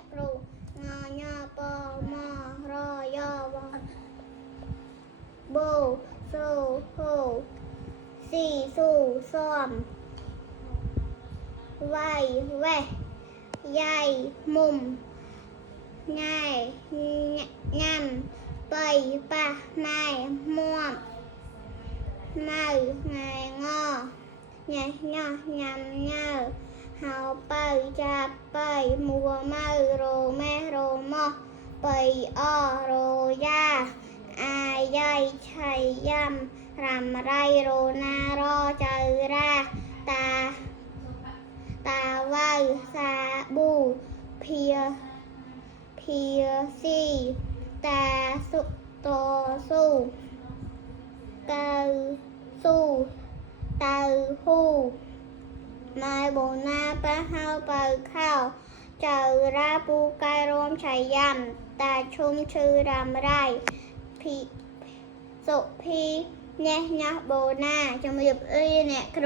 អ្នកគ្រូងញពមរយោវបូសូហូស៊ីស៊ូសំវាយវេះយាយមុំញ៉ែញ៉ាំបីប៉ះណែមួបម៉ៅថ្ងៃងញ៉េះញោះញ៉ាំញើហៅបើចាប់បើមួម៉ៅរម៉េះរម៉ោះបីអរយ៉ាអាយាយឆៃយ៉ាំរ៉ាំរៃរណារចៅរ៉ាតាវ៉ៅសាប៊ូភាស៊ីតាសុតស៊ូកៅស៊ូតៅហ៊ូម៉ែបូណាប៉ះហៅបើខោចៅរ៉ាពូកែរមឆៃយ៉ាំតាឈុំឈឺរ៉ាំរៃសុភីញ៉េះញ៉ាស់បូណាជំរាបអ្នកគ្រូ